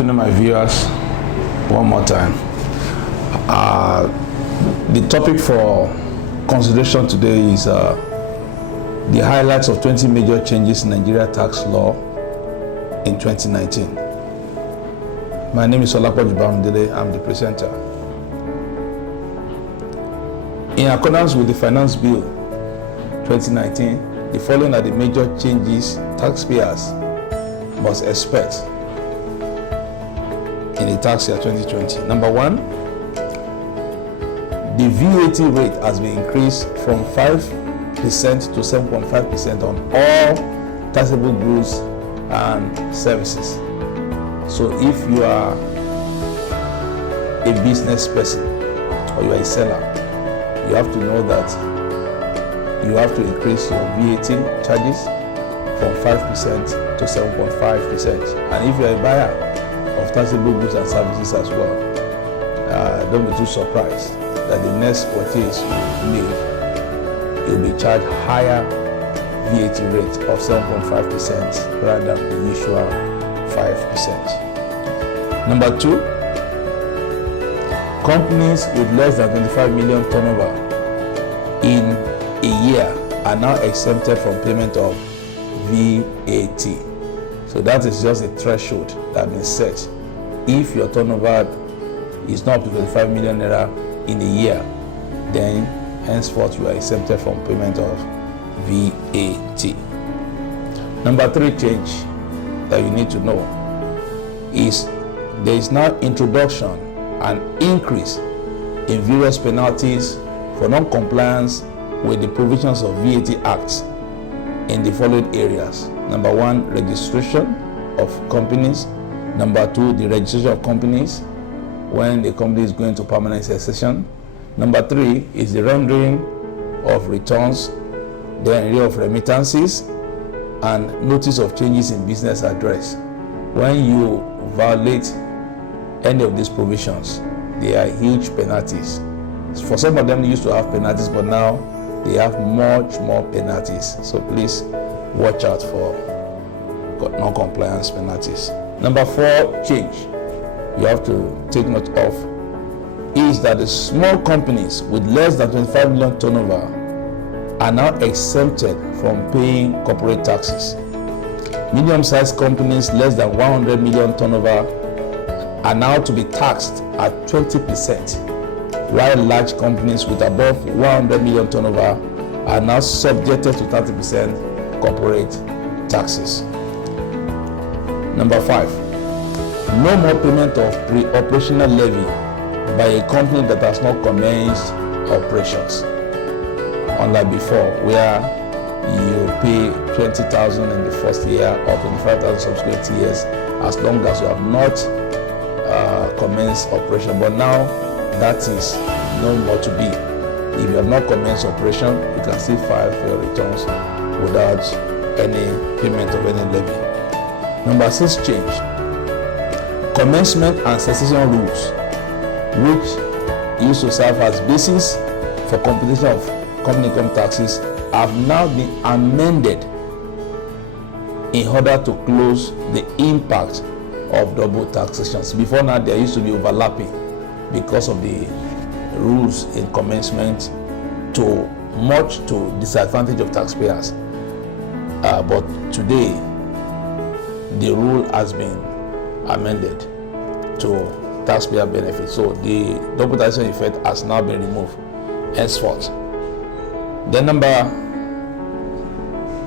afternoon, my viewers. One more time. The topic for consideration today is the highlights of 20 major changes in Nigeria tax law in 2019. My name is Olapo Jibamdele. I'm the presenter. In accordance with the Finance Bill 2019, the following are the major changes taxpayers must expect in the tax year 2020. Number one, the VAT rate has been increased from 5% to 7.5% on all taxable goods and services. So if you are a business person or you are a seller, you have to know that you have to increase your VAT charges from 5% to 7.5%. And if you are a buyer of taxable goods and services as well, don't be too surprised that the next purchase you make, you'll be charged higher VAT rate of 7.5% rather than the usual 5%. Number two, companies with less than 25 million turnover in a year are now exempted from payment of VAT. So that is just a threshold that has been set. If your turnover is not up to 25 million naira in a year, then henceforth you are exempted from payment of VAT. Number three change that you need to know is there is now introduction and increase in various penalties for non-compliance with the provisions of VAT Acts in the following areas. Number one, registration of companies. Number two, the registration of companies when the company is going to permanent cessation. Number three is the rendering of returns, the area of remittances, and notice of changes in business address. When you violate any of these provisions, there are huge penalties. For some of them, they used to have penalties, but now they have much more penalties. So please watch out for non-compliance penalties. Number four change you have to take note of is that the small companies with less than 25 million turnover are now exempted from paying corporate taxes. Medium-sized companies less than 100 million turnover are now to be taxed at 20%, while large companies with above 100 million turnover are now subjected to 30% corporate taxes. Number five, no more payment of pre-operational levy by a company that has not commenced operations. Unlike before, where you pay 20,000 in the first year or 25,000 subsequent years, as long as you have not commenced operation. But now that is no more to be. If you have not commenced operation, you can still file for your returns without any payment of any levy. Number six change, commencement and cessation rules, which used to serve as basis for computation of company income taxes, have now been amended in order to close the impact of double taxations. Before now, there used to be overlapping because of the rules in commencement to much to disadvantage of taxpayers. But today, the rule has been amended to taxpayer benefit. So the double taxation effect has now been removed henceforth. Then number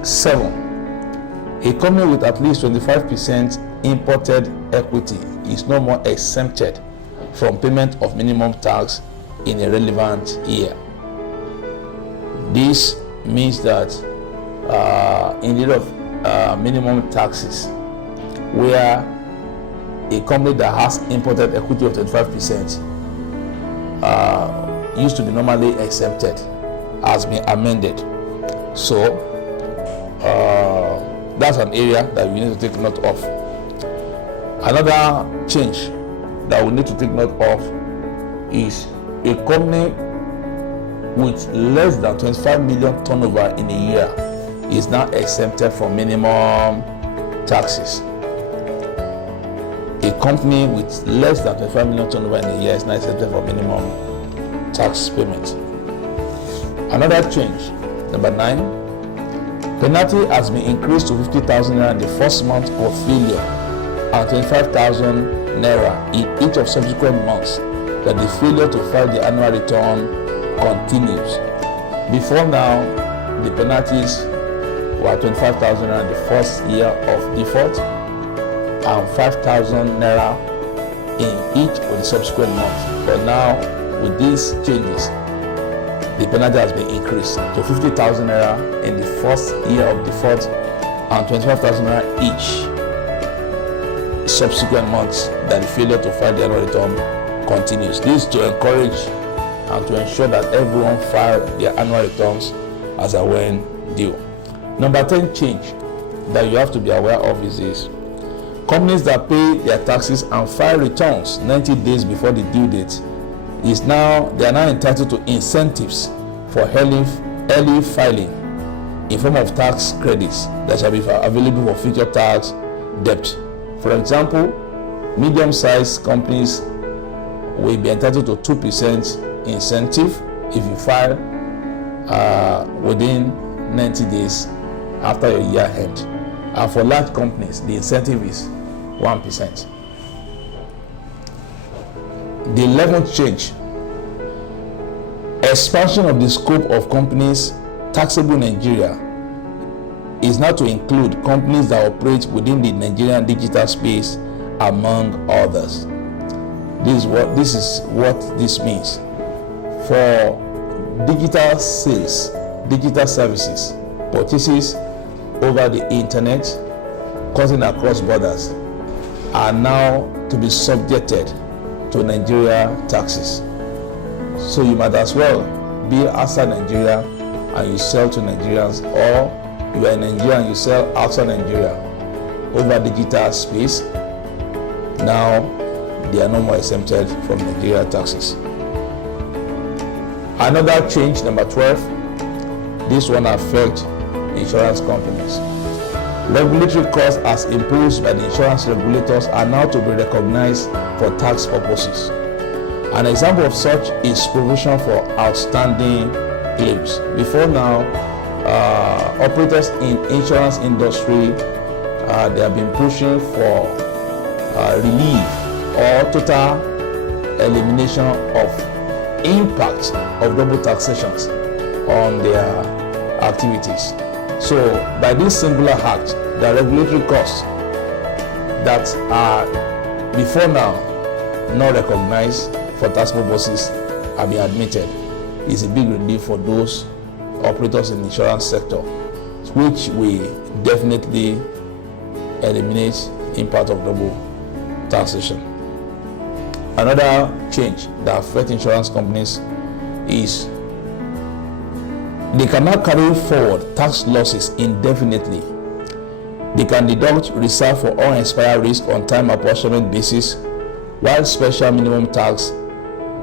seven, a company with at least 25% imported equity is no more exempted from payment of minimum tax in a relevant year. This means that in lieu of minimum taxes, where a company that has imported equity of 25% used to be normally exempted, has been amended. So that's an area that we need to take note of. Another change that we need to take note of is a company with less than 25 million turnover in a year is now exempted from minimum taxes. a company with less than 25 million turnover in a year is not exempted from minimum tax payment. Another change, number 9, penalty has been increased to 50,000 naira in the first month of failure and 25,000 naira in each of subsequent months that the failure to file the annual return continues. Before now, the penalties were 25,000 naira in the first year of default and 5,000 naira in each of the subsequent months. But now, with these changes, the penalty has been increased to 50,000 naira in the first year of default and 25,000 naira each subsequent months that the failure to file the annual return continues. This is to encourage and to ensure that everyone file their annual returns as and when due. Number 10 change that you have to be aware of is this. Companies that pay their taxes and file returns 90 days before the due date they are now entitled to incentives for early filing in form of tax credits that shall be available for future tax debt. For example, medium-sized companies will be entitled to 2% incentive if you file within 90 days after your year end. And for large companies, the incentive is 1%. The 11th change, expansion of the scope of companies taxable in Nigeria is now to include companies that operate within the Nigerian digital space, among others. This is what this means. For digital sales, digital services, purchases over the internet, cutting across borders, are now to be subjected to Nigeria taxes. So you might as well be outside Nigeria and you sell to Nigerians, or you are in Nigeria and you sell outside Nigeria over digital space. Now they are no more exempted from Nigeria taxes. Another change, number 12, this one affects insurance companies. Regulatory costs as imposed by the insurance regulators are now to be recognized for tax purposes. An example of such is provision for outstanding claims. Before now, operators in insurance industry, they have been pushing for relief or total elimination of impact of double taxations on their activities. So by this singular act, the regulatory costs that are before now not recognized for tax purposes are being admitted. Is a big relief for those operators in the insurance sector, which will definitely eliminate impact of double taxation. Another change that affects insurance companies is they cannot carry forward tax losses indefinitely. They can deduct reserve for unexpired risk on time apportionment basis, while special minimum tax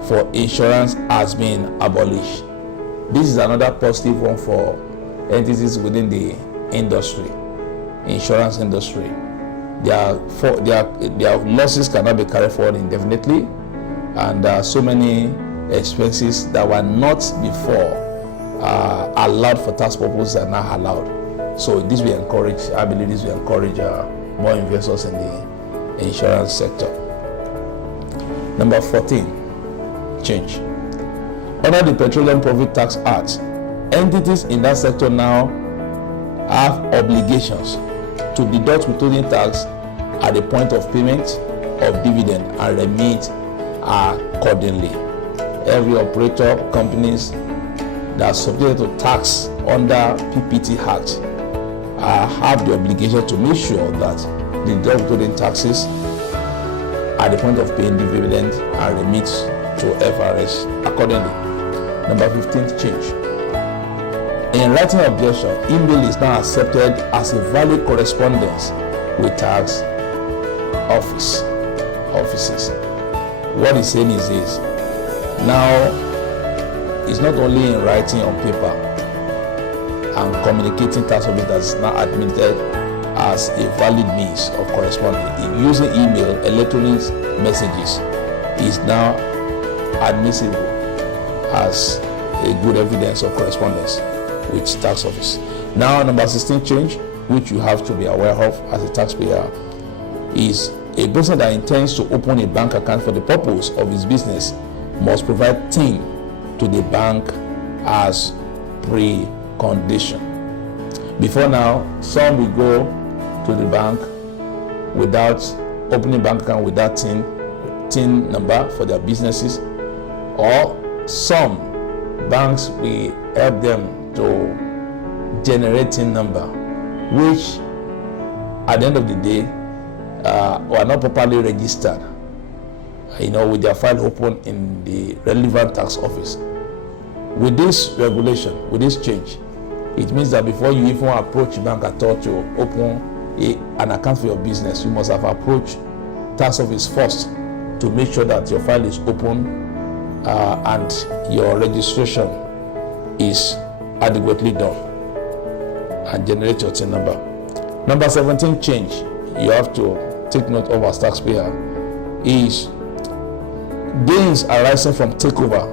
for insurance has been abolished. This is another positive one for entities within the industry, insurance industry. Their losses cannot be carried forward indefinitely, and there are so many expenses that were not before allowed for tax purposes are now allowed. So this will encourage, I believe this will encourage more investors in the insurance sector. Number 14, change. Under the Petroleum Profit Tax Act, entities in that sector now have obligations to deduct withholding tax at the point of payment of dividend and remit accordingly. Every operator, companies that are subject to tax under PPT Act have the obligation to make sure that they deduct withholding taxes at the point of paying dividend and remit to FRS accordingly. Number 15th change. In writing objection, email is now accepted as a valid correspondence with tax offices. What he's saying is this. Now, it's not only in writing on paper and communicating tax office that is now admitted as a valid means of corresponding. Using email, electronic messages is now admissible as a good evidence of correspondence with tax office. Now, number 16 change, which you have to be aware of as a taxpayer, is a person that intends to open a bank account for the purpose of his business must provide TIN to the bank as precondition. Before now, some will go to the bank without opening bank account without TIN number for their businesses, or some banks will help them to generate TIN number, which at the end of the day are not properly registered, with their file open in the relevant tax office. With this regulation, with this change, it means that before you even approach bank at all to open an account for your business, you must have approached tax office first to make sure that your file is open and your registration is adequately done, and generate your TIN number. Number 17 change you have to take note of as taxpayer is gains arising from takeover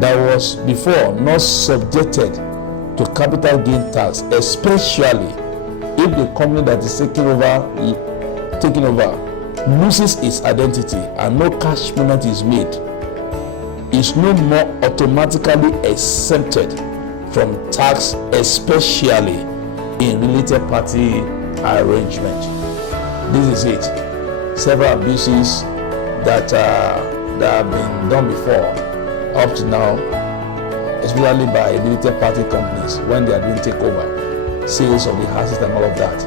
that was before not subjected to capital gain tax, especially if the company that is taking over loses its identity and no cash payment is made, is no more automatically exempted from tax, especially in related party arrangement. This is it. Several abuses that have been done before up to now, especially by limited party companies when they are doing takeover, sales of the houses and all of that,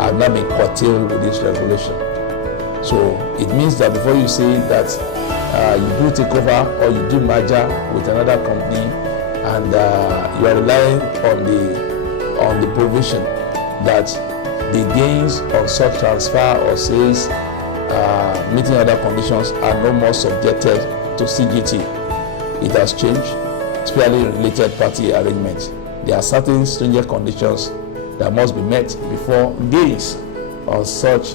have not been curtailed with this regulation. So it means that before you say that you do takeover or you do merger with another company, and you are relying on the provision that the gains on such transfer or sales meeting other conditions are no more subjected to CGT. It has changed, especially in related party arrangements. There are certain stringent conditions that must be met before gains on such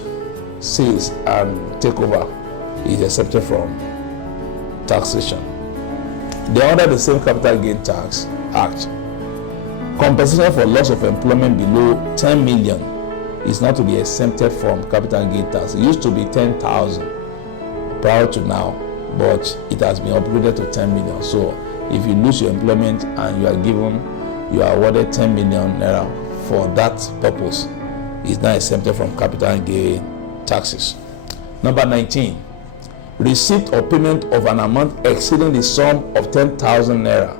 sales and takeover is accepted from taxation. They are under the same Capital Gain Tax Act. Compensation for loss of employment below 10 million is not to be exempted from capital gain tax. It used to be 10,000 prior to now, but it has been upgraded to 10 million. So if you lose your employment and you are awarded 10 million naira for that purpose, is now exempted from capital gain taxes. Number 19, receipt or payment of an amount exceeding the sum of 10,000 naira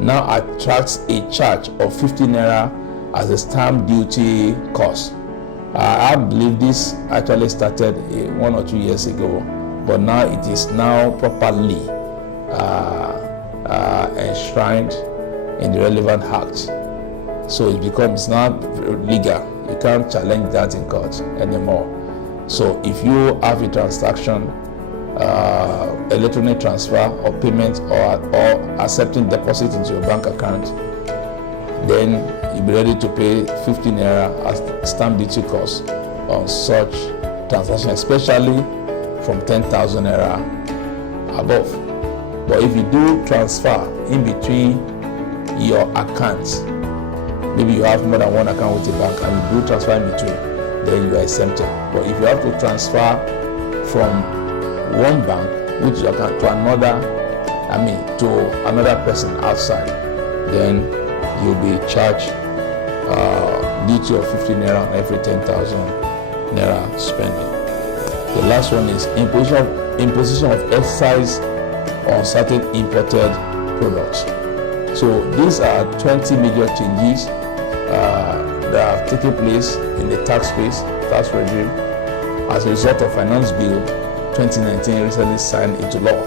now attracts a charge of 50 naira as a stamp duty cost. I believe this actually started 1 or 2 years ago, but now it is now properly enshrined in the relevant act. So it becomes not legal. You can't challenge that in court anymore. So if you have a transaction, electronic transfer or payment or accepting deposit into your bank account, then you'll be ready to pay 50 naira as stamp duty cost on such transaction, especially from 10,000 naira above. But if you do transfer in between your accounts, maybe you have more than one account with a bank and you do transfer in between, then you are exempted. But if you have to transfer from one bank which you account to another person outside, then you'll be charged duty of 50 naira on every 10,000 naira spending. The last one is imposition of excise on certain imported products. So these are 20 major changes that have taken place in the tax space, tax regime, as a result of Finance Bill 2019 recently signed into law.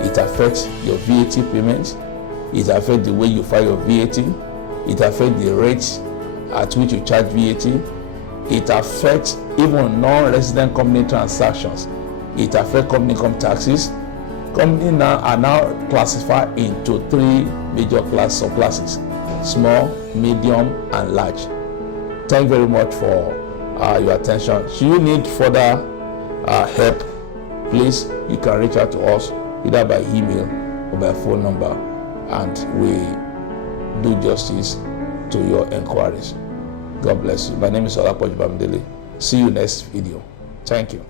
It affects your VAT payments. It affects the way you file your VAT. It affects the rates at which you charge VAT. It affects even non-resident company transactions. It affects company income taxes. Companies now are classified into 3 major subclasses: small, medium, and large. Thank you very much for your attention. Should you need further help, please, you can reach out to us either by email or by phone number, and we do justice to your inquiries. God bless you. My name is Olapo Jubamdele. See you next video. Thank you.